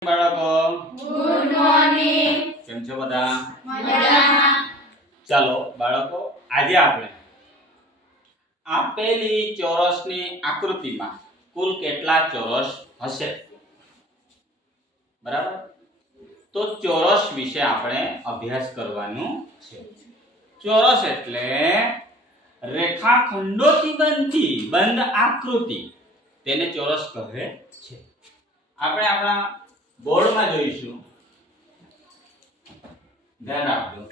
બાળકો good morning. કેમ છો બધા? મજામાં. ચાલો બાળકો, આજે આપણે આપેલી ચોરસની આકૃતિમાં કુલ કેટલા ચોરસ હશે? બરાબર? તો ચોરસ વિશે આપણે અભ્યાસ કરવાનું છે. ચોરસ એટલે રેખાખંડોથી બનતી બંધ આકૃતિ, તેને ચોરસ કહે છે. આપણે આપણા બોર્ડમાં જોઈશું, ધ્યાન રાખજો.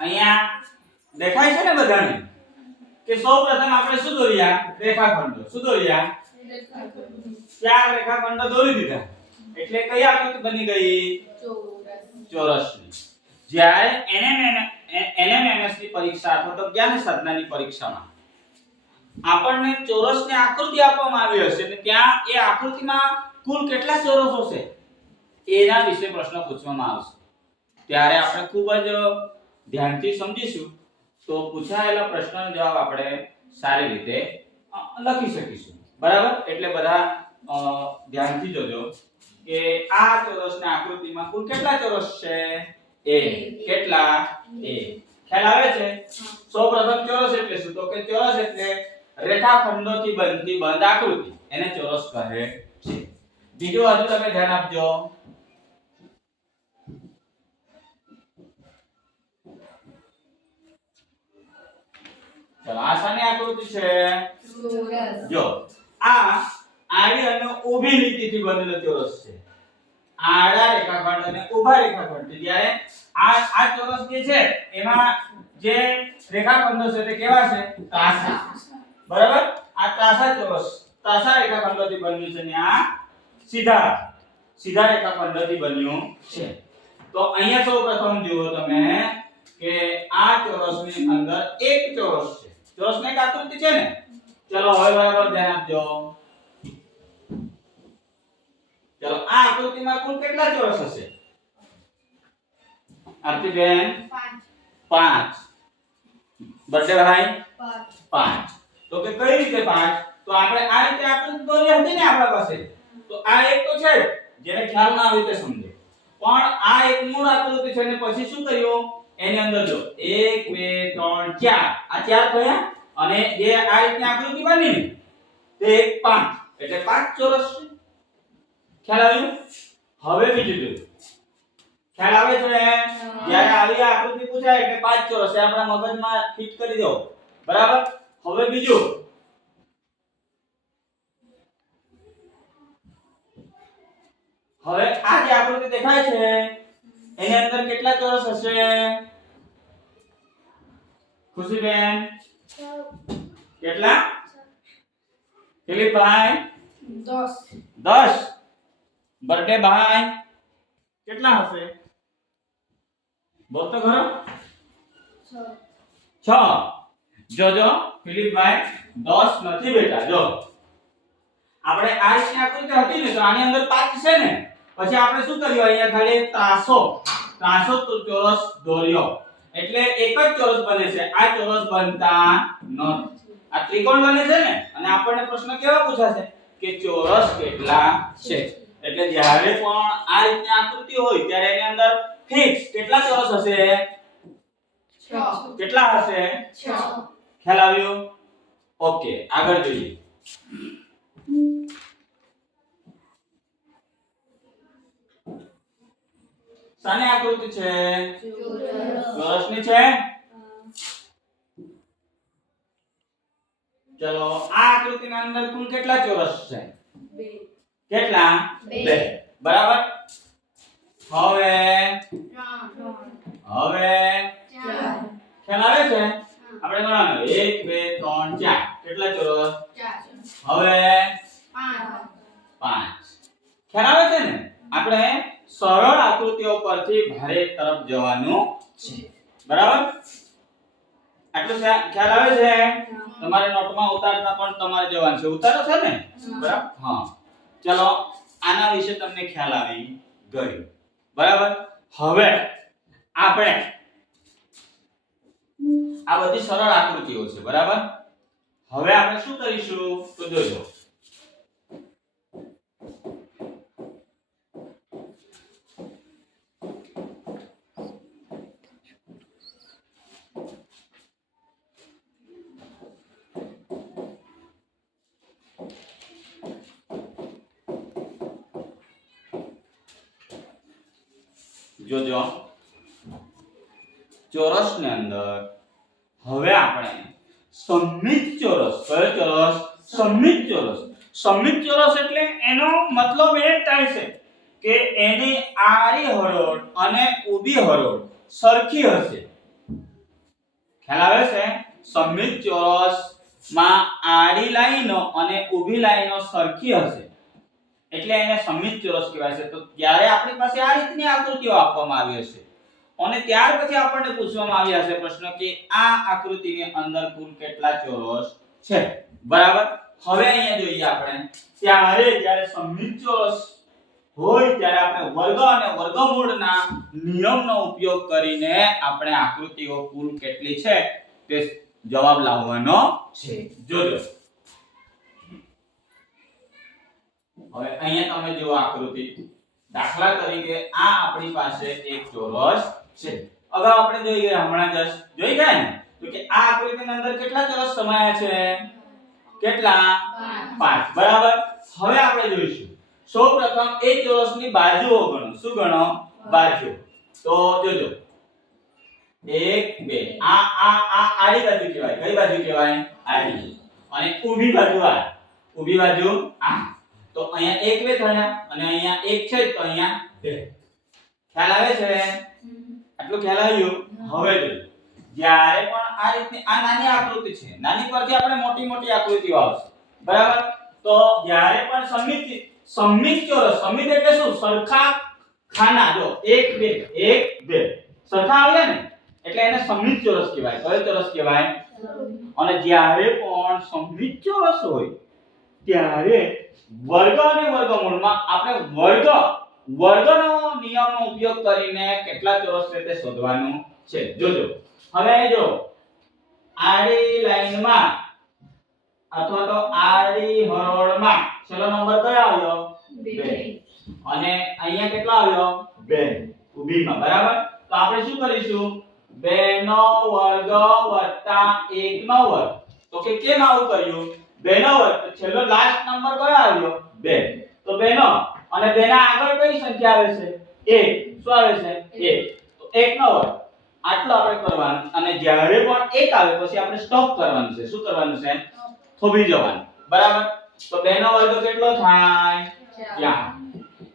અહીંયા દેખાય છે ને બધાને કે સૌપ્રથમ આપણે શું દોર્યા? રેખાખંડો. શું દોર્યા? ચાર રેખાખંડો દોરી દીધા એટલે કઈ આકૃતિ બની ગઈ? ચોરસની. જ્યારે NMMS ની પરીક્ષા અથવા તો જ્ઞાન સાધનાની પરીક્ષામાં આપણને ચોરસની આકૃતિ આપવામાં આવી હશે અને ત્યાં એ આકૃતિમાં કુલ કેટલા ચોરસ હશે એના વિશે પ્રશ્ન પૂછવામાં આવશે. ત્યારે આપણે ખૂબ જ ધ્યાનથી સમજીશું તો પૂછાયેલા પ્રશ્નનો જવાબ આપણે સારી રીતે લખી શકીશું. બરાબર? એટલે બધા ધ્યાનથી જોજો કે આ ચોરસની આકૃતિમાં કુલ કેટલા ચોરસ છે? A. કેટલા? A. ખ્યાલ આવે છે? સૌપ્રથમ ચોરસ એટલે શું? તો કે ચોરસ એટલે રેખાખંડોથી બનતી બંધ આકૃતિ, એને ચોરસ કહે છે. બીજું હજુ તમે ધ્યાન આપજો. ચલો, આ શાની આકૃતિ છે? ચોરસ. જો આ આડી અને ઊભી લીટીથી બનેલો ચોરસ છે. આડા રેખાખંડ અને ઊભા રેખાખંડ. જ્યારે આ ચોરસ જે છે એમાં જે રેખાખંડો છે તે કેવા છે? ત્રાંસા. બરાબર? આ ત્રાંસા ચોરસ, ત્રાંસા રેખાખંડોથી બન્યું છે અને આ સીધા રેખાખંડોથી બન્યું છે. તો અહીંયા સૌપ્રથમ જુઓ તમે કે આ ચોરસની અંદર એક ચોરસ છે. ચોરસની એક આકૃતિ છે ને? ચલો હવે બરાબર ધ્યાન આપજો. ચલો, આ આકૃતિમાં કુલ કેટલા ચોરસ હશે? આરતી બેન 5. બર્થડે ભાઈ 5. તો કે કઈ રીતે 5? તો આપણે આ રીતે આકૃતિ દોરી હતી ને આપણા પાસે. તો આ એક તો છે જેને ખ્યાલ ના આવે તે સમજો. પણ આ એક મૂળ આકૃતિ છે ને પછી શું કર્યું? એની અંદર જો 1 2 3 4. આ 4 થયા અને જે આ રીતની આકૃતિ બની ને તે 5. એટલે 5 ચોરસ છે. ખ્યાલ આવ્યો? હવે બીજું જો. ખ્યાલ આવે છે? જ્યારે આવી આકૃતિ પૂછાય એટલે 5 ચોરસ એ આપણા મગજમાં ફિટ કરી દો. બરાબર? હવે બીજું. હવે આ જે આકૃતિ દેખાય છે એની અંદર કેટલા ચોરસ હશે? ખુશીબેન કેટલા? દિલીપભાઈ 10. બર્થડે ભાઈ કેટલા હશે? બોલ તો ખરો. 6. જોજો દિલીપભાઈ 10 નથી બેટા. જો આપણે આ રીતની આકૃતિ હતી ને તો આની અંદર 5 છે ને, પછી આપણે શું કર્યું? અહીંયા ખાલી ત્રાસો ચોરસ દોર્યો એટલે એક જ ચોરસ બને છે. આ ચોરસ બનતા નથી. આ ત્રિકોણ બને છે ને અને આપણને પ્રશ્ન કેવો પૂછાશે કે ચોરસ કેટલા છે? એટલે જ્યારે પણ આ રીતની આકૃતિ હોય ત્યારે એની અંદર ફિક્સ કેટલા ચોરસ હશે? 6. કેટલા હશે? 6. ખ્યાલ આવ્યો? ઓકે, આગળ જોઈએ. શાની આકૃતિ છે? ચોરસની છે. ચલો, આ આકૃતિની અંદર કુલ કેટલા ચોરસ છે? 2. કેટલા? 2. બરાબર? હવે 3. ખ્યાલ આવે છે? આપણે ગણવાનું 1 2 3 4. કેટલા ચોરસ? 4. હવે 5. ખ્યાલ આવે છે ને? આપણે સરળ આકૃતિઓ પરથી ભારે તરફ જવાનું છે. બરાબર? આટલું ખ્યાલ આવે છે? તમારે નોટમાં ઉતારતા પણ તમારે જવાનું છે. ઉતારો છે ને? બરાબર? હા. ચલો, આના વિશે તમને ખ્યાલ આવી ગયો. બરાબર? હવે આપણે આ બધી સરળ આકૃતિઓ છે. બરાબર? હવે આપણે શું કરીશું તો જોજો. જોજો ચોરસની અંદર હવે આપણે સમમિત ચોરસ, કયો ચોરસ? સમમિત ચોરસ. સમમિત ચોરસ એટલે એનો મતલબ એ થાય છે કે એની આડી હરોળ અને ઊભી હરોળ સરખી હશે. ખ્યાલ આવે છે? સમમિત ચોરસ માં આડી લાઈનો અને ઊભી લાઈનો સરખી હશે એટલે એને સમમિત ચોરસ કહેવાય છે. તો ત્યારે આપણી પાસે આ રીતની આકૃતિઓ આપવામાં આવી હશે અને ત્યાર પછી આપણને પૂછવામાં આવ્યા છે પ્રશ્ન કે આ આકૃતિની અંદર કુલ કેટલા ચોરસ છે. બરાબર. હવે અહીંયા જોઈએ આપણે જ્યારે સમમિત ચોરસ હોય ત્યારે આપણે વર્ગ અને વર્ગમૂળના નિયમનો ઉપયોગ કરીને આપણે આકૃતિઓ કુલ કેટલી છે તે જવાબ લાવવાનો છે. જોજો હવે અહીંયા તમે જુઓ આકૃતિ. દાખલા તરીકે આ આપણી પાસે એક ચોરસ છે. અગાઉ આપણે જોઈ ગયા, હમણાં જસ્ટ જોઈ ગયા ને, તો કે આ આકૃતિની અંદર કેટલા ચોરસ સમાયા છે? કેટલા? 5. બરાબર. હવે આપણે જોઈશું સૌપ્રથમ એ ચોરસની બાજુઓ ગણો. શું ગણો? બાજુ. તો જોજો 1 2 આ આડી બાજુ કહેવાય. કઈ બાજુ કહેવાય? આડી. અને ઊભી બાજુ આ. ઊભી બાજુ આ. તો અહીંયા 1 2 થયા અને અહીંયા 1 છે તો અહીંયા 2. ખ્યાલ આવે છે? આટલું ખ્યાલ આવ્યું? હવે જો જ્યારે પણ આ રીતની આ નાની આકૃતિ છે, નાની પરથી આપણે મોટી મોટી આકૃતિઓ આવશે. બરાબર. તો જ્યારે પણ સમમિત ચોરસ, સમમિત એટલે શું? સરખા ખાના. જો 1 2 1 2 સરખા આવ્યા ને એટલે એને સમમિત ચોરસ કહેવાય. કયો ચોરસ કહેવાય? અને જ્યારે પણ સમમિત ચોરસ હોય ત્યારે વર્ગ અને વર્ગમૂળમાં આપણે વર્ગનો નિયમનો ઉપયોગ કરીને કેટલા ચોરસ છે તે શોધવાનું છે. જોજો હવે જો આડી લાઈનમાં અથવા તો આડી હરોળમાં છેલ્લો નંબર કયો આવ્યો? 2. અને અહીંયા કેટલો આવ્યો? 2 ઊભીમાં. બરાબર. તો આપણે શું કરીશું? 2 નો વર્ગ વત્તા 1 નો વર્ગ. તો કે કેમ આવું કર્યું? 2 નો વર્ગ તો છેલ્લો લાસ્ટ નંબર કયો આવ્યો? 2. તો 2 નો અને 2 ના આગળ કઈ સંખ્યા આવે છે? 1. શું આવે છે? 1. તો 1 નો વર્ગ. આટલું આપણે કરવાનું અને જ્યારે પણ 1 આવે પછી આપણે સ્ટોપ કરવાનું છે. શું કરવાનું છે? થોભી જવાનું. બરાબર. તો 2 નો વર્ગ કેટલો થાય? 4.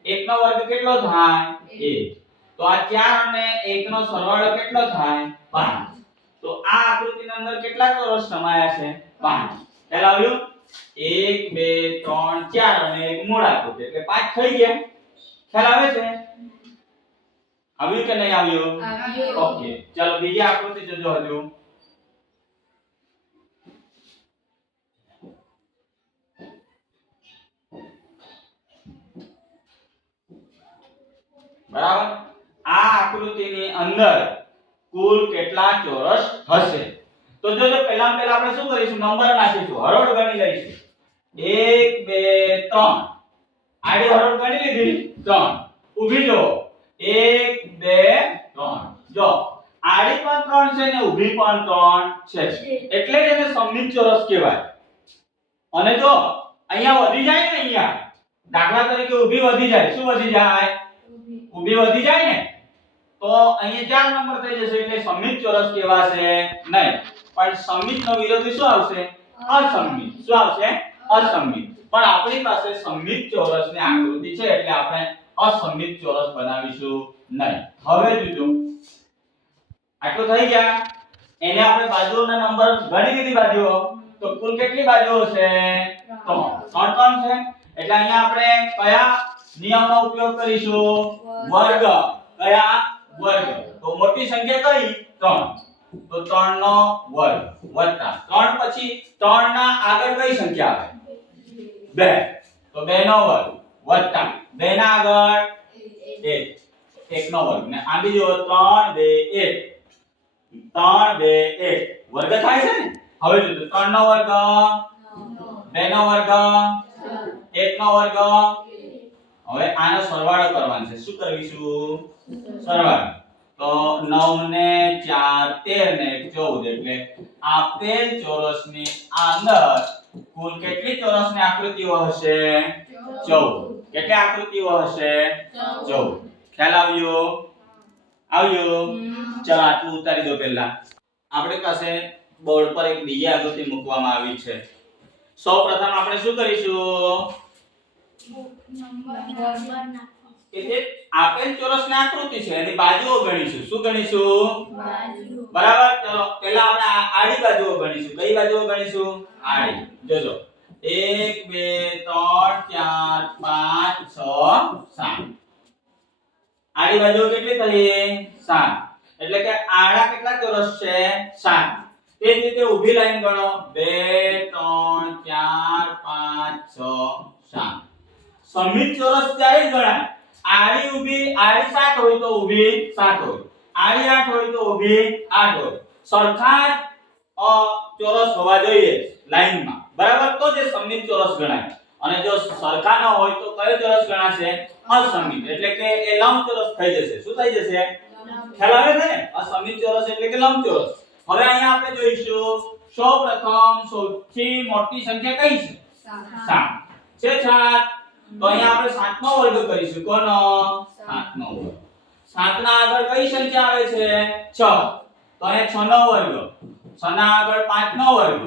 1 નો વર્ગ કેટલો થાય? 1. તો આ 4 અને 1 નો સરવાળો કેટલો થાય? 5. તો આ આકૃતિની અંદર કેટલા ચોરસ સમાયા છે? 5. ખ્યાલ આવ્યો? 1 2 3 4 અને એક મૂળ આકૃતિ એટલે 5 થઈ ગયા. ખ્યાલ આવે છે? આવ્યું કે નહીં આવ્યું? ઓકે. ચાલો બીજી આકૃતિ જોજો હજુ. બરાબર. આ આકૃતિની અંદર કુલ કેટલા ચોરસ હશે? તો જોજો પહેલા આપણે શું કરીશું? નંબર નાખીશું, હરોળ ગણી લઈશું. 1 2 3 આડી હરોળ ગણી લીધી. 3 ઊભી જો 1 2 3. જો આડી પણ 3 છે ને ઊભી પણ 3 છે એટલે જ એને સમમિત ચોરસ કહેવાય. અને જો અહીંયા વધી જાય ને, અહીંયા દાખલા તરીકે ઊભી વધી જાય. શું વધી જાય? ઊભી વધી જાય ને તો અહીંયા 4 નંબર થઈ જશે એટલે સમમિત ચોરસ કહેવાશે નહીં. પણ સમમિતનો વિરોધી શું આવશે? અસમમિત. શું આવશે? અસમમિત. પણ આપણી પાસે સમમિત ચોરસની આકૃતિ છે એટલે આપણે અસમમિત ચોરસ બનાવીશું નહીં. હવે જોજો આટલું થઈ ગયા. એને આપણે બાજુઓના નંબર ગણી લીધી બાજુઓ. તો કુલ કેટલી બાજુઓ છે? 3 છે. એટલે અહીંયા આપણે કયા નિયમનો ઉપયોગ કરીશું? વર્ગ. કયા? વર્ગ. તો મોટી સંખ્યા કઈ? 3. તો 3 નો વર્ગ વત્તા 3 પછી 3 ના આગળ કઈ સંખ્યા આવે? 2. તો 2 નો વર્ગ વત્તા 2 ના આગળ 1. 1 નો વર્ગ ને આ બીજો 3 2 1. 3 2 1 વર્ગ થાય છે ને. હવે જો 3 નો વર્ગ 2 નો વર્ગ 1 નો વર્ગ હવે આનો સરવાળો કરવાનો છે શું કરીશું સરવાળો તો 9 ને 4 13 ને 1 14 એટલે આપેલ ચોરસની અંદર કુલ કેટલી ચોરસની આકૃતિઓ હશે 14 કેટલી આકૃતિઓ હશે 14 ખ્યાલ આવ્યો ચાલો આટલું ઉતારી દો પહેલા આપણી પાસે બોર્ડ પર એક બીજી આકૃતિ મૂકવામાં આવી છે સૌપ્રથમ આપણે શું કરીશું કે જે આપેલ ચોરસની આકૃતિ છે એની બાજુઓ ગણીશું શું ગણીશું બરાબર ચલો પહેલા આપણે આડી બાજુઓ ગણીશું કઈ બાજુઓ ગણીશું આડી જોજો 1 2 3 4 5 6 7 આડી બાજુઓ કેટલી થઈ 7 એટલે કે આડા કેટલા ચોરસ છે 7 તે જ રીતે ઊભી લાઈન ગણો 2 3 4 5 6 7 સમિત ચોરસ ત્યારે જ ગણાય આડી ઊભી આડી 7 હોય તો ઊભી 7 હોય આડી 8 હોય તો ઊભી 8 હોય સરખા જ ચોરસ હોવા જોઈએ લાઈનમાં બરાબર તો જે સમિત ચોરસ ગણાય અને જો સરખા ન હોય તો કયો ચોરસ ગણાશે અસમિત એટલે કે એ લંબચોરસ થઈ જશે શું થઈ જશે ખ્યાલ આવે છે ને અસમિત ચોરસ એટલે કે લંબચોરસ હવે અહીંયા આપણે જોઈશું સૌપ્રથમ સૌથી મોટી સંખ્યા કઈ છે 7 છે 7 તો અહીંયા આપણે 7 નો વર્ગ કરીશું કોનો 7 નો વર્ગ 7 ના આગળ કઈ સંખ્યા આવે છે 6 તો અહીંયા 6 નો વર્ગ 6 ના આગળ 5 નો વર્ગ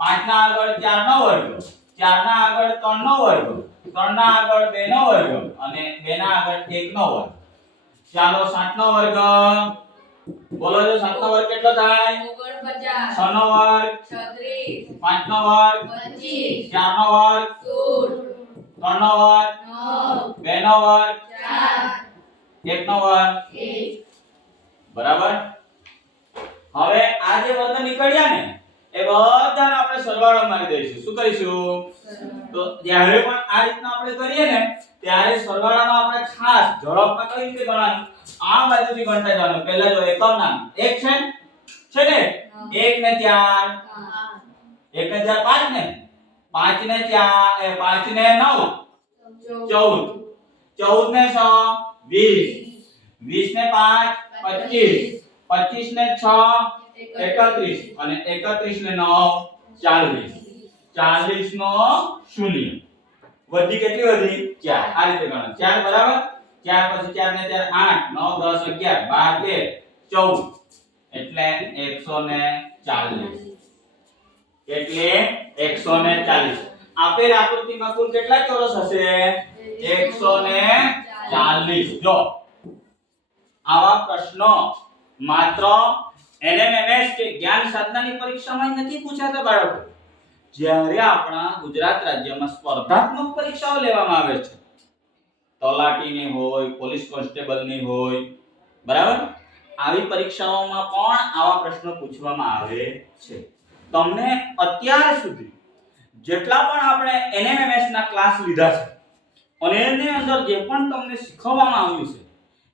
5 ના આગળ 4 નો વર્ગ 4 ના આગળ 3 નો વર્ગ 3 ના આગળ 2 નો વર્ગ અને 2 ના આગળ 1 નો વર્ગ ચાલો 7 નો વર્ગ બોલો જો 7 નો વર્ગ કેટલો થાય 6 નો વર્ગ 5 નો વર્ગ 4 નો વર્ગ 3 નો વર્ગ 2 નો વર્ગ 1 નો વર્ગ બરાબર હવે આ જે વર્ગ નીકળ્યા ને એ બધાનો આપણે સરવાળો મારી દઈશું શું કરીશું તો જ્યારે પણ આ રીતના આપણે કરીએ ને ત્યારે સરવાળાનો આપણે ખાસ ઝડપમાં કઈ રીતે ગણવાનું આ બાજુથી ગણતા જવાનું પહેલા જો એકમ નામ 1 છે ને 1 ને 4 1 ને 4 5 ને 5 ને 4 એ 5 ને 9 14 14 ને 6 20 20 ને 5 25 25 ને 6 31 અને 31 ને 9 40 40 નો શૂન્ય વધી કેટલી વધી 4 આ રીતે ગણો 4 બરાબર 4 પછી 4 ને 4 8 9 10 11 12 13 14 એટલે 140 આપેલ આકૃતિમાં કુલ કેટલા ચોરસ હશે 140 જો આવા પ્રશ્નો માત્ર એનએમએમએસ કે જ્ઞાન સાધનાની પરીક્ષામાં નથી પૂછાતા બાળકો જ્યારે આપણા ગુજરાત રાજ્યમાં સ્પર્ધાત્મક પરીક્ષાઓ લેવામાં આવે છે તલાટીની હોય પોલીસ કોન્સ્ટેબલની હોય બરાબર આવી પરીક્ષાઓમાં પણ આવા પ્રશ્નો પૂછવામાં આવે છે તમને અત્યાર સુધી જેટલા પણ આપણે એનએમએમએસ ના ક્લાસ લીધા છે અને એની અંદર જે પણ તમને શીખવવામાં આવ્યું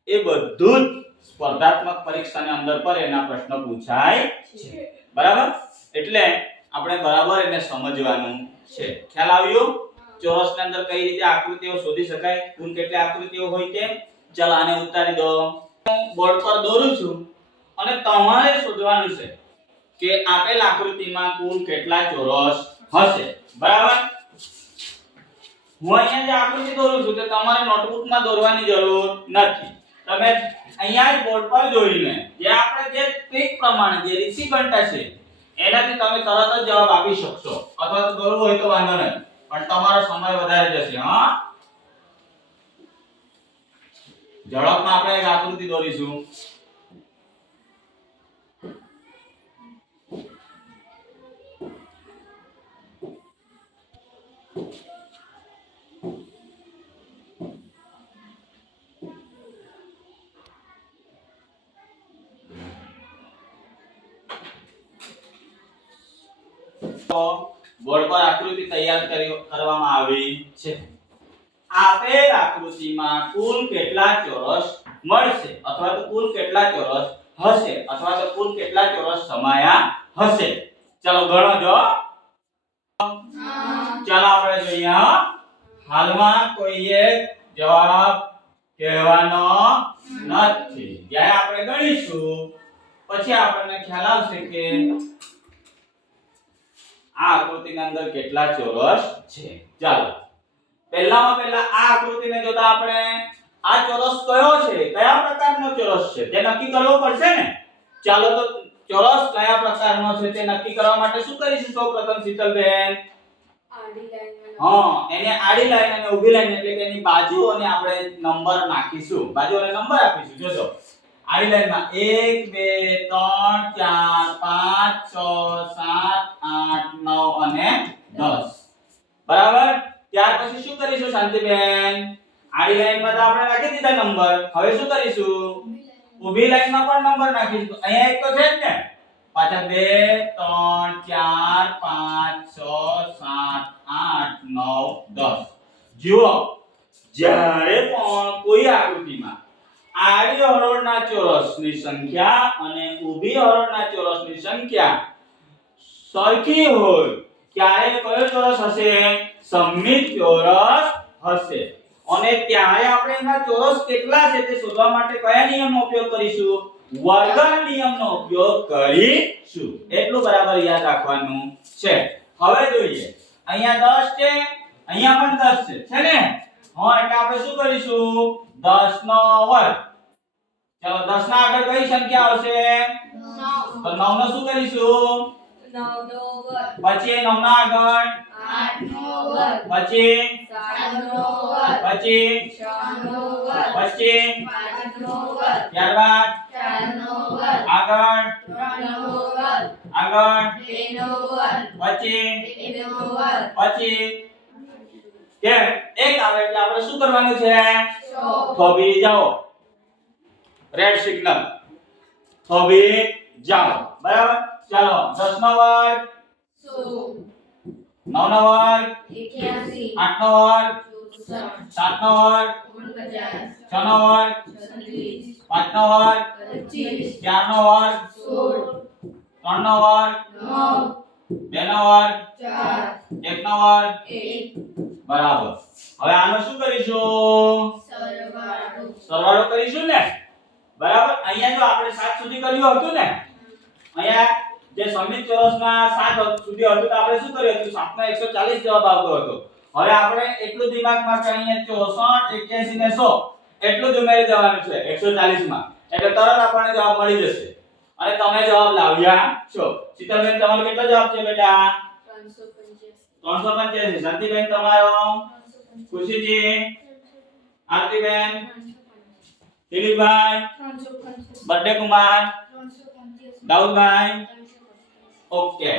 છે એ બધું જ સ્પર્ધાત્મક પરીક્ષાની અંદર પર એના પ્રશ્નો પૂછાય છે બરાબર એટલે આપણે બરાબર એને સમજવાનું છે ખ્યાલ આવ્યો ચોરસની અંદર કઈ રીતે આકૃતિઓ શોધી શકાય કુલ કેટલી આકૃતિઓ હોય તે ચાલો આને ઉતારી દો હું બોર્ડ પર દોરું છું અને તમારે શોધવાનું છે કે આપેલ આકૃતિમાં કુલ કેટલા ચોરસ હશે બરાબર હું અહીંયા જે આકૃતિ દોરું છું તે તમારે નોટબુકમાં દોરવાની જરૂર નથી તમે અહીંયા જ બોર્ડ પર દોરીને જે આપણે જે ટ્રીક પ્રમાણે જે રીતિ ગણતા છે એનાથી તમે તરત જ જવાબ આપી શકશો અથવા તો દોરવું હોય તો વાંધો નહીં પણ તમારો સમય વધારે જશે હા ઝડપમાં આપણે એક આકૃતિ દોરીશું બોર્ડ પર આકૃતિ તૈયાર કરવામાં આવી છે આપેલ આકૃતિમાં કુલ કેટલા ચોરસ મળશે અથવા તો કુલ કેટલા ચોરસ હશે અથવા તો કુલ કેટલા ચોરસ સમાયા હશે ચાલો ગણો જો. ચાલો આપણે જોઈએ હા. હાલમાં કોઈએ જવાબ કહેવાનો નથી. જ્યારે આપણે ગણીશું પછી આપણને ખ્યાલ આવશે કે આ આકૃતિની અંદર કેટલા ચોરસ છે. ચાલો પહેલામાં પહેલા આ આકૃતિને જોતા આપણે આ ચોરસ કયો છે, કયા પ્રકારનો ચોરસ છે તે નક્કી કરવો પડશે ને. ચાલો તો ચોરસ કયા પ્રકારનો છે તે નક્કી કરવા માટે શું કરીશું સૌપ્રથમ શીતલબેન? એને આડી લાઈન અને ઊભી લાઈન એટલે કે એની બાજુઓને આપણે નંબર નાખીશું. બાજુઓને નંબર આપીશું. જોજો આડી લાઈનમાં 1 2 3 4 5 6 7 8 9 અને 10. બરાબર. ત્યાર પછી શું કરીશું શાંતિબેન? આડી લાઈનમાં તો આપણે રાખી દીધા નંબર. હવે શું કરીશું? ઊભી લાઈનમાં પણ નંબર નાખીશું. અહીંયા એક તો છે જ ને. પાછા 2 3 4 5 6 7 8 9 10. જુઓ જ્યારે પણ કોઈ આકૃતિમાં આડી હરોળના ચોરસની સંખ્યા અને ઊભી હરોળના ચોરસની સંખ્યા સરખી હોય ત્યારે કયો ચોરસ હશે? સમમિત ચોરસ હશે. અને ત્યારે આપણે એના ચોરસ કેટલા છે તે શોધવા માટે કયા નિયમનો ઉપયોગ કરીશું? વર્ગ નિયમનો ઉપયોગ કરીશું. એટલું બરાબર યાદ રાખવાનું છે. હવે જોઈએ અહીંયા 10 છે, અહીંયા પણ 10 છે ને? હા એટલે આપણે શું કરીશું? 10 નો વર્ગ. ચાલો 10 ના આગળ કઈ સંખ્યા આવશે? 9. તો 9 નો શું કરીશું? 9 નો વર્ગ. પછી 9 ના આગળ 8 નો વર્ગ. પછી 7 નો વર્ગ. પછી 6 નો વર્ગ. પછી 5 નો વર્ગ. ત્યારબાદ 4 નો વર્ગ. આગળ 3 નો વર્ગ. આગળ 2 નો વર્ગ. પછી 1 નો વર્ગ. પછી કે એક આવે એટલે આપણે શું કરવાનું છે? 100. થોભી જાઓ. Red signal. થોભી જાઓ. બરાબર. ચાલો 10 નો વર્ગ 100. 9 નો વર્ગ 81. 8 નો વર્ગ 64. 7 નો વર્ગ 49. 6 નો વર્ગ 36. 5 નો વર્ગ 25. 4 નો વર્ગ 16. 3 નો વર્ગ 9. 2 નો વર્ગ 4. 1 નો વર્ગ 1. બરાબર. હવે આનો શું કરીશું? સરવાળો. સરવાળો કરીશું ને. બરાબર. અહીંયા જો આપણે 7 સુધી કર્યું હતું ને, અહીંયા જે સમમિત ચોરસમાં 7 સુધી હતું તો આપણે શું કર્યું હતું? 7 નો 140 જવાબ આવતો હતો. હવે આપણે એટલું દિમાગમાં કે અહીંયા 64 81 ને 100 એટલું જ ઉમેરી દેવાનું છે 140 માં. એટલે તરત આપણને જવાબ મળી જશે. અને તમે જવાબ લાવ્યા છો. શીતલબેન તમારો કેટલો જવાબ છે બેટા? 385. શાંતિબેન તમારો? ખુશીજી? આરતીબેન? દિલીપભાઈ? બર્થડે કુમાર? દાઉદભાઈ? ઓકે.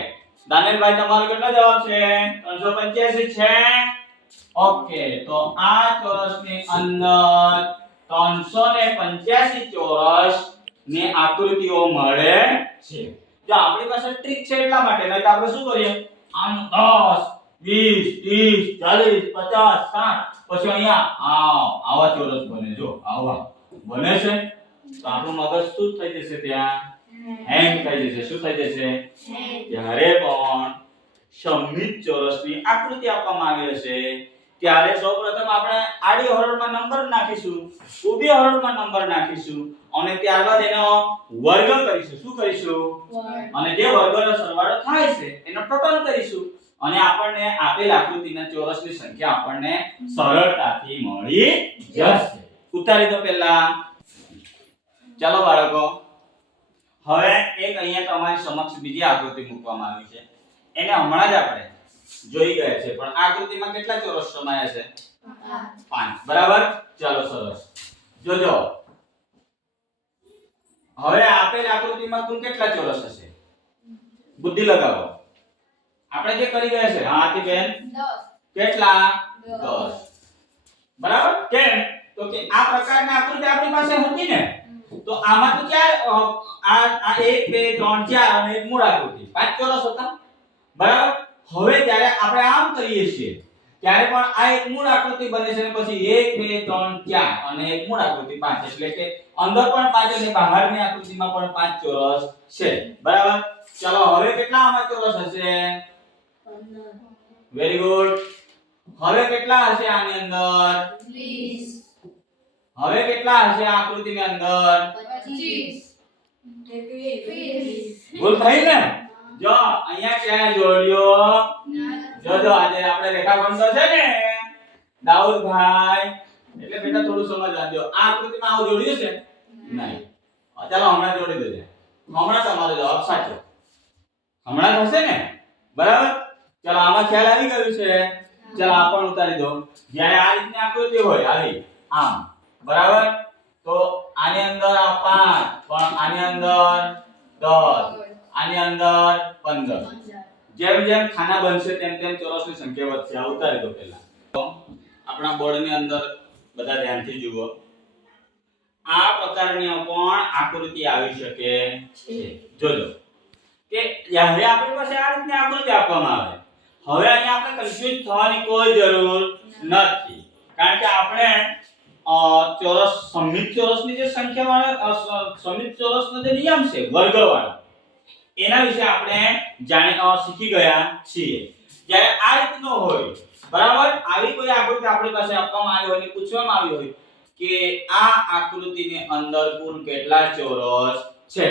દાનિલભાઈ તમારો કેટલો જવાબ છે? 385 છે. ઓકે. તો આ ચોરસની અંદર 385 ચોરસ ની આકૃતિઓ મળે છે. જો આપણી પાસે ટ્રીક છે એટલા માટે, નહીં તો આપણે શું કરીએ? આમ 10 20 30 40 50 60 પછી અહીંયા આવા ચોરસ બને. જો આવા બને છે તો આપણું મગજ શું થઈ જશે? ત્યાં હેંગ થઈ જશે. શું થઈ જશે? જ્યારે પણ સમમિત ચોરસની આકૃતિ આપવામાં આવી હશે ત્યારે સૌપ્રથમ આપણે આડી હરોળમાં નંબર નાખીશું, ઊભી હરોળમાં નંબર નાખીશું અને ત્યારબાદ એનો વર્ગ કરીશું. શું કરીશું? અને જે વર્ગનો સરવાળો થાય છે એનો ટોટલ કરીશું અને આપણને આપેલ આકૃતિના ચોરસની સંખ્યા આપણને સરળતાથી મળી જશે. ઉતારી દો પહેલા. ચાલો બાળકો, હવે એક અહીંયા તમારી સમક્ષ બીજી આકૃતિ મૂકવામાં આવી છે. એને હમણાં જ આપણે જોઈ ગયા છે, પણ આ આકૃતિમાં કેટલા ચોરસ સમાયા છે? 5. બરાબર. ચાલો સરસ. જોજો હવે આપેલ આકૃતિમાં કુલ કેટલા ચોરસ હશે? બુદ્ધિ લગાવો. આપણે જે કરી ગયા છે. હા આરતીબેન? 10. કેટલા? 10. બરાબર. કેમ? તો કે આ પ્રકારની આકૃતિ આપણી પાસે હતી ને, તો આમાં તો ક્યાં આ 1 2 3 4 અને એક મૂળ આકૃતિ 5 ચોરસ હતા. બરાબર. હવે જ્યારે આપણે આમ કરીએ છીએ ત્યારે પણ આ એક મૂળ આકૃતિ બને છે અને પછી 1 2 3 4 અને એક મૂળ આકૃતિ 5 એટલે કે અંદર પણ 5 અને બહારની આકૃતિમાં પણ 5 ચોરસ છે બરાબર ચાલો હવે કેટલા આમાં ચોરસ હશે વેરી ગુડ હવે કેટલા હશે આની અંદર 20 હવે કેટલા હશે આ આકૃતિની અંદર 25 21 ભૂલ થઈ ને જો અહીંયા ક્યાં જોડ્યો જો આજે આપણે રેખાખંડો છે ને દાઉદભાઈ એટલે બેટા થોડું સમજજો આ આકૃતિમાં આવું જોડ્યું છે નહીં ચાલો હમણાં જોડી દેજે હમણાં તમારો જવાબ સાચો હમણાં થશે ને બરાબર ચાલો આમાં ખ્યાલ આવી ગયું છે ચાલો આ પણ ઉતારી દો જ્યારે આ રીતની આકૃતિ હોય આવી આમ બરાબર તો આની અંદર આ 5 પણ આની અંદર 10 આની અંદર 15 જેમ જેમ ખાના બનશે તેમ તેમ ચોરસની સંખ્યા વધશે આ ઉતારી દો પહેલા તો આપણા બોર્ડની અંદર બધા ધ્યાનથી જુઓ આ પ્રકારની પણ આકૃતિ આવી શકે છે જોજો કે જ્યારે આપણી પાસે આ રીતની આકૃતિ આપવામાં આવે હવે અહીંયા આપણે કન્ફ્યુઝ થવાની કોઈ જરૂર નથી કારણ કે આપણે ચોરસ સમમિત ચોરસની જે સંખ્યા વાળા સમમિત ચોરસનો જે નિયમ છે વર્ગવાળો એના વિશે આપણે શીખી ગયા છીએ જ્યારે આ રીતનો હોય બરાબર આવી કોઈ આકૃતિ આપણી પાસે આપવામાં આવી હોય અને પૂછવામાં આવી હોય કે આ આકૃતિની અંદર કુલ કેટલા ચોરસ છે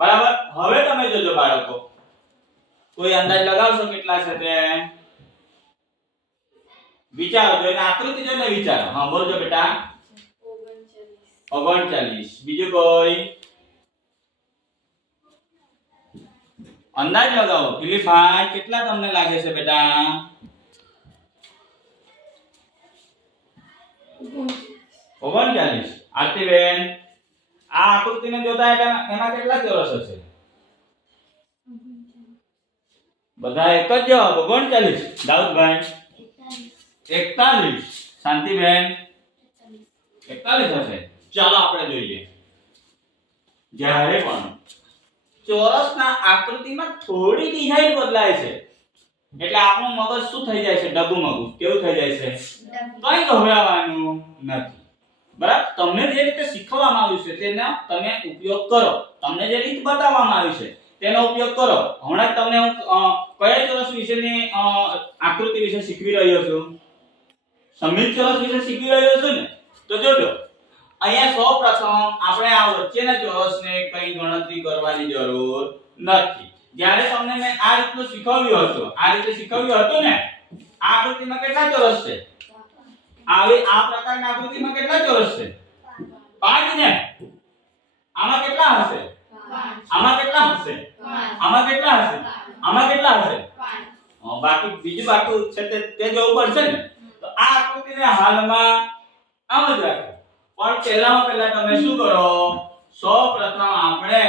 બરાબર હવે તમે જોજો બાળકો કોઈ અંદાજ લગાવશો કેટલા છે તે વિચારો જોઈને આકૃતિ જોઈને વિચારો હા બોલજો બેટા 39 બીજું કોઈ અંદાજ લગાવો ફિલિપાઈ કેટલા તમને લાગે છે બેટા 39 આરતીબેન આ આકૃતિને જોતા એમાં કેટલા ચોરસ હશે બધા એક જ જવાબ 39 દાઉદભાઈ 41 શાંતિબેન 41 હશે ચાલો આપણે જોઈએ જ્યારે પણ ચોરસના આકૃતિમાં થોડી ડિઝાઇન બદલાય છે એટલે આપણું મગજ શું થઈ જાય છે ડગુમગુ કેવું થઈ જાય છે કંઈ ગભરાવાનું નથી બરાબર તમને જે રીતે શીખવવામાં આવ્યું છે તેનો તમે ઉપયોગ કરો તમને જે રીત બતાવવામાં આવી છે તેનો ઉપયોગ કરો હમણાં તમને હું કયા ચોરસ વિશેની આકૃતિ વિશે શીખવી રહ્યો છું સમમિત ચોરસ વિશે શીખવી રહ્યો છું ને તો જોજો અહીંયા સૌપ્રથમ આપણે આ વચ્ચેના ચોરસને કઈ ગણતરી કરવાની જરૂર નથી જ્યારે તમને મેં આ રીતનું શીખવ્યું હતું આ રીતે શીખવ્યું હતું ને આ આકૃતિમાં કેટલા ચોરસ છે આ પ્રકારની આકૃતિમાં કેટલા ચોરસ છે 5 ને આમાં કેટલા હશે આમાં કેટલા હશે આમાં કેટલા હશે આમાં કેટલા હશે બાકી બીજું બાકી છે તે જોવું પડશે ને તો આ આકૃતિને હાલમાં આમ જ રાખો પણ પહેલા તમે શું કરો સૌપ્રથમ આપણે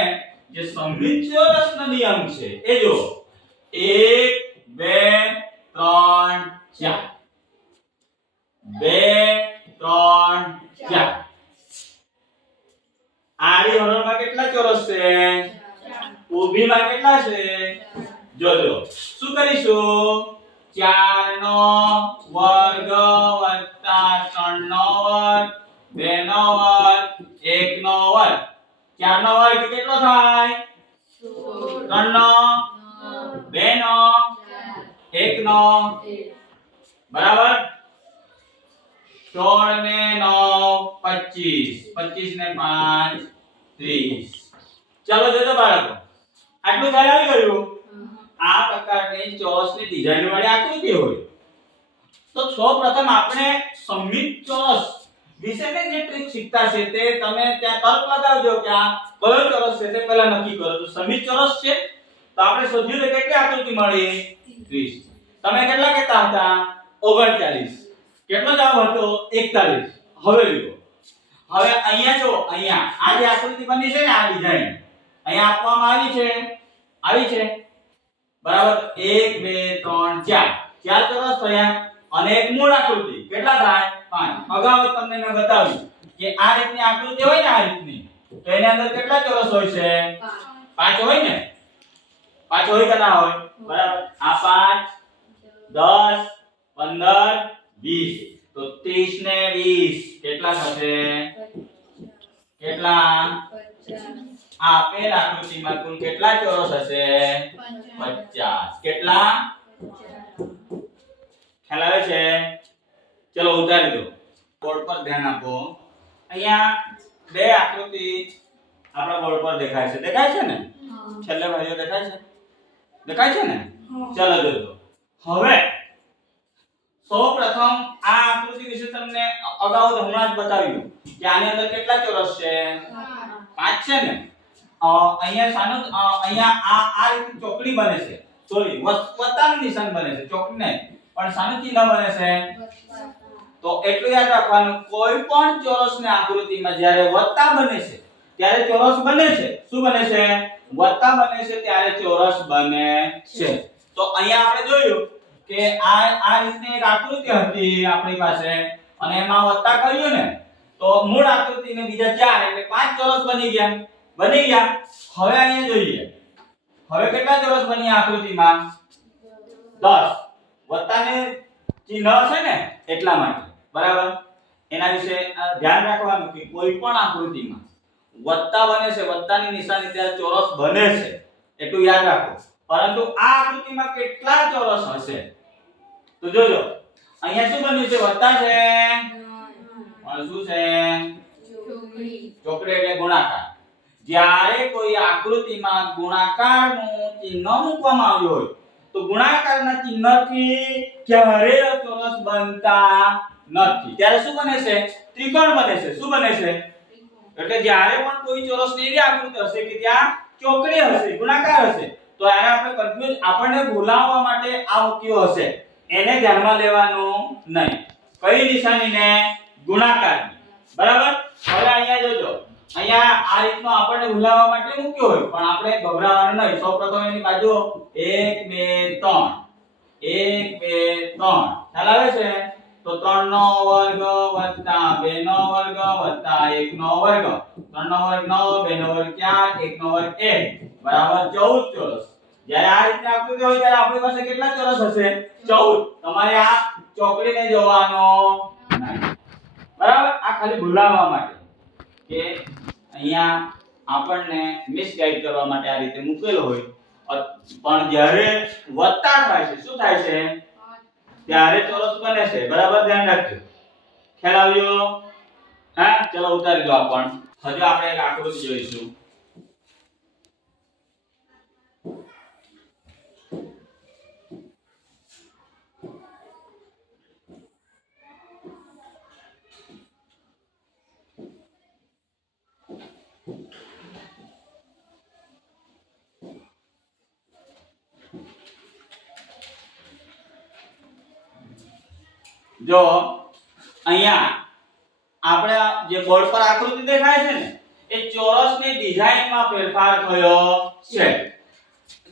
જે સમમિત ચોરસનો નિયમ છે એ જો 1 2 3 4 2 3 4 આડી હરોળમાં કેટલા ચોરસ છે ઊભીમાં કેટલા છે જોજો શું કરીશું 4 નો વર્ગ વત્તા 3 નો વર્ગ 2 નો વર્ગ 1 નો વર્ગ 4 નો વર્ગ કેટલો થાય 3 નો 2 નો 1 નો બરાબર 16 ને 9 25 25 ને 5 30 ચાલો જોજો બાળકો આટલું ખ્યાલ આવી ગયું આ પ્રકારની ચોરસની ડિઝાઇન વાળી આકૃતિ હોય તો સૌપ્રથમ આપણે સમમિત ચોરસ વિશેની જે ટ્રીક શીખતા છે તે તમે ત્યાં તર્ક લગાવજો કે આ કયો ચોરસ છે તે પહેલા નક્કી કરો તો સમમિત ચોરસ છે તો આપણે શોધ્યું કે કેટલી આકૃતિ મળી 30 તમે કેટલા કહેતા હતા 39 કેટલો જવાબ હતો 41 હવે લ્યો હવે અહીંયા જો અહીંયા આ જે આકૃતિ બની છે ને આ ડિઝાઇન અહીંયા આપવામાં આવી છે બરાબર 1 2 3 4 ચાર ચોરસ થયા અને એક મૂળ આકૃતિ કેટલા થાય 5 અગાઉ તમને મેં બતાવ્યું કે આ રીતની આકૃતિ હોય ને આ રીતની તો એની અંદર કેટલા ચોરસ હોય છે 5 હોય ને 5 હોય કે ના હોય બરાબર આ 5 10 15 20 તો 30 ને 20 કેટલા થશે કેટલા આપેલ આકૃતિમાં કુલ કેટલા ચોરસ હશે 50 કેટલા ખ્યાલ આવે છે ચલો ઉતારી દો બોર્ડ પર ધ્યાન આપો અહીંયા બે આકૃતિ આપણા બોર્ડ પર દેખાય છે ને છેલ્લે ભાઈઓ દેખાય છે ને ચાલો જોજો હવે સૌપ્રથમ આ આકૃતિ વિશે તમને અગાઉ હમણાં જ બતાવ્યું કે આની અંદર કેટલા ચોરસ છે 5 છે ને અહીંયા સાનું અહીંયા આ રીતે ચોકડી બને છે સોરી વત્તાનું નિશાન બને છે ચોકડી નહીં પણ સાનું ચિહ્ન બને છે તો એટલું યાદ રાખવાનું કોઈ પણ ચોરસની આકૃતિમાં જ્યારે વત્તા બને છે ત્યારે ચોરસ બને છે શું બને છે વત્તા બને છે ત્યારે ચોરસ બને છે તો અહીંયા આપણે જોયું કે આ રીતની એક આકૃતિ હતી આપણી પાસે અને એમાં વત્તા કર્યું ને તો મૂળ આકૃતિને બીજા 4 એટલે 5 ચોરસ બની ગયા હવે અહીંયા જોઈએ હવે કેટલા ચોરસ બની આકૃતિમાં 10 વત્તાને ચિહ્ન છે ને એટલા માટે બરાબર એના વિશે ધ્યાન રાખવાનું કે કોઈ પણ આકૃતિમાં વત્તા બને છે વત્તાની નિશાની ત્યારે ચોરસ બને છે એટલું યાદ રાખો પરંતુ આ આકૃતિમાં કેટલા ચોરસ હશે તો જોજો અહીંયા શું બન્યું છે વત્તા છે અને શું છે ચોકડી એટલે ગુણાકાર જ્યારે કોઈ આકૃતિમાં ગુણાકારનું ચિહ્ન મૂકવામાં આવ્યું હોય તો ગુણાકારના ચિહ્નથી ક્યારેય ચોરસ બનતા નથી ત્યારે શું બને છે ત્રિકોણ બને છે શું બને છે એટલે જ્યારે પણ કોઈ ચોરસની એવી આકૃતિ હશે કે ત્યાં ચોકડી હશે ગુણાકાર હશે તો આને આપણે કન્ફ્યુઝ આપણને ભૂલાવવા માટે આ મૂક્યો હશે એને ધ્યાનમાં લેવાનું નહીં કઈ નિશાનીને ગુણાકારની બરાબર હવે અહીંયા જોજો અહીંયા આ રીતનો આપણને ભૂલાવવા માટે મૂક્યો હોય પણ આપણે ગભરાવાનું નહીં સૌપ્રથમ એની બાજુ 1 2 3 ખ્યાલ આવે છે તો 3 નો વર્ગ વત્તા 2 નો વર્ગ વત્તા 1 નો વર્ગ 3 નો વર્ગ 9 2 નો વર્ગ 4 1 નો વર્ગ 1 બરાબર 14 ચોરસ જ્યારે આ રીતની આકૃતિ હોય ત્યારે આપણી પાસે કેટલા ચોરસ હશે 14 તમારે આ ચોકડીને જોવાનો નહીં બરાબર આ ખાલી ભૂલાવવા માટે કે અહીંયા આપણને મિસગાઈડ કરવા માટે આ રીતે મૂકેલો હોય પણ જ્યારે વત્તા થાય છે શું થાય છે ત્યારે ચોરસ બને છે બરાબર ધ્યાન રાખજો ખ્યાલ આવ્યો હા ચલો ઉતારી દો આપણ હજુ આપણે એક આકૃતિ જોઈશું જો અહીંયા આપણે જે બોર્ડ પર આકૃતિ દેખાય છે ને એ ચોરસની ડિઝાઇનમાં ફેરફાર થયો છે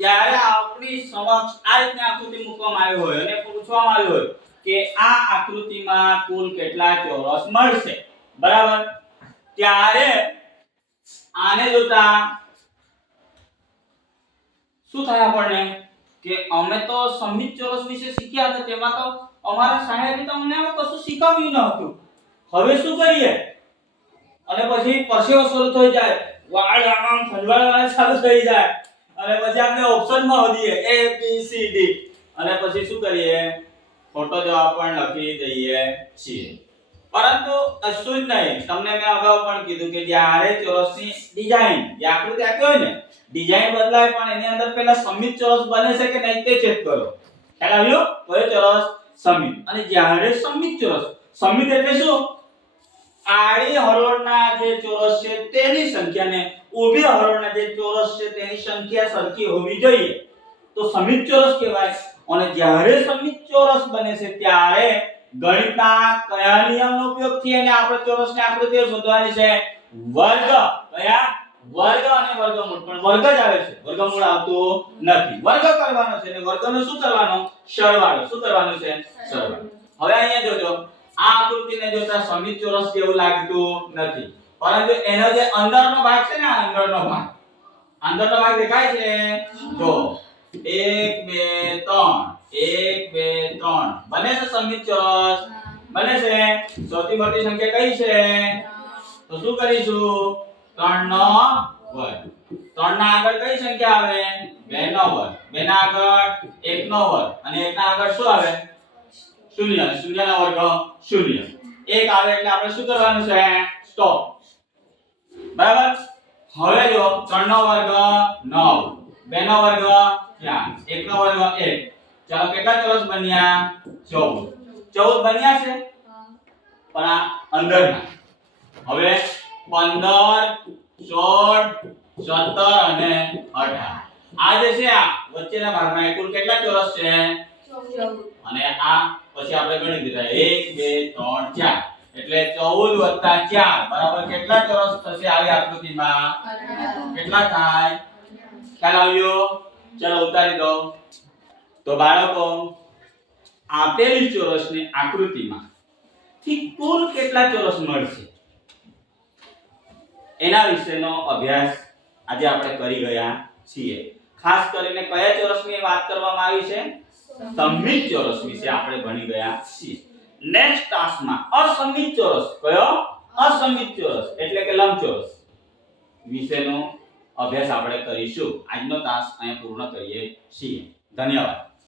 જ્યારે આપણી સમક્ષ આ રીતની આકૃતિ મૂકવામાં આવી હોય અને પૂછવામાં આવ્યું હોય કે આ આકૃતિમાં કુલ કેટલા ચોરસ મળશે બરાબર ત્યારે આને જોતા શું થાય આપણને કે અમે તો સમમિત ચોરસ વિશે શીખ્યા હતા તેમાં તો અમારા સાહેબે તો અમને કશું શીખવ્યું ન હતું હવે શું કરીએ અને પછી પરસેવો શરૂ થઈ જાય વાળ આમ ખંજવાળવા ચાલુ થઈ જાય અને પછી આપણે ઓપ્શનમાં હોદીએ A B C D અને પછી શું કરીએ ખોટો જવાબ પણ લખી દઈએ છીએ પરંતુ કશું જ નહીં તમને મેં અગાઉ પણ કીધું કે જ્યારે ચોરસની ડિઝાઇન જે આકૃતિ આપી હોય ને ડિઝાઇન બદલાય પણ એની અંદર પહેલા સમમિત ચોરસ બને છે કે નહીં તે ચેક કરો ખ્યાલ આવ્યો કયો ચોરસ સમમિત અને જ્યારે સમમિત ચોરસ સમમિત એટલે શું આડી હરોળના જે ચોરસ છે તેની સંખ્યાને ઊભી હરોળના જે ચોરસ છે તેની સંખ્યા સરખી હોવી જોઈએ તો સમમિત ચોરસ કહેવાય અને જ્યારે સમમિત ચોરસ બને છે ત્યારે ગણિતના કયા નિયમનો ઉપયોગ થી અને આપણે ચોરસની આકૃતિઓ શોધવાની છે વર્ગ કયા વર્ગ અને વર્ગમૂળ પણ વર્ગ જ આવે છે વર્ગમૂળ આવતું નથી વર્ગ કરવાનો છે અને વર્ગનો શું કરવાનો સરવાળો શું કરવાનો છે સરવાળો હવે અહીંયા જોજો આ આકૃતિને જોતા સમમિત ચોરસ જેવું લાગતું નથી પરંતુ એનો જે અંદરનો ભાગ છે ને અંદરનો ભાગ દેખાય છે જો 1 2 3 1 2 3 બને છે સમમિત ચોરસ બને છે સૌથી મોટી સંખ્યા કઈ છે તો શું કરીશું 3 નો વર્ગ 3 ના આગળ કઈ સંખ્યા આવે 2 નો વર્ગ 2 ના આગળ 1 નો વર્ગ અને 1 ના આગળ શું આવે 0 0 નો વર્ગ 0 1 આવે એટલે આપણે શું કરવાનું છે સ્ટોપ બરાબર હવે જો 3 નો વર્ગ 9 2 નો વર્ગ 4 1 નો વર્ગ 1 ચાલો કેટલા ચોરસ બન્યા 14 14 બન્યા છે પણ આ અંદરના હવે 15 16 17 અને 18 આ જે છે આ વચ્ચેના ભાગમાં કુલ કેટલા ચોરસ છે અને આ પછી આપણે ગણી દીધા 1 2 3 4 એટલે 14 4 બરાબર કેટલા ચોરસ થશે આવી આકૃતિમાં કેટલા થાય ખ્યાલ આવ્યો ચલો ઉતારી દો તો બાળકો આપેલી ચોરસની આકૃતિમાં થી કુલ કેટલા ચોરસ મળશે એના વિશેનો અભ્યાસ આજે આપણે કરી ગયા છીએ ખાસ કરીને કયા ચોરસની વાત કરવામાં આવી છે સમમિત ચોરસ વિશે આપણે ભણી ગયા છીએ નેક્સ્ટ ટાસ્કમાં અસમમિત ચોરસ કયો અસમમિત ચોરસ એટલે કે લંબચોરસ વિશેનો અભ્યાસ આપણે કરીશું આજનો ટાસ્ક અહીંયા પૂર્ણ કરીએ છીએ ધન્યવાદ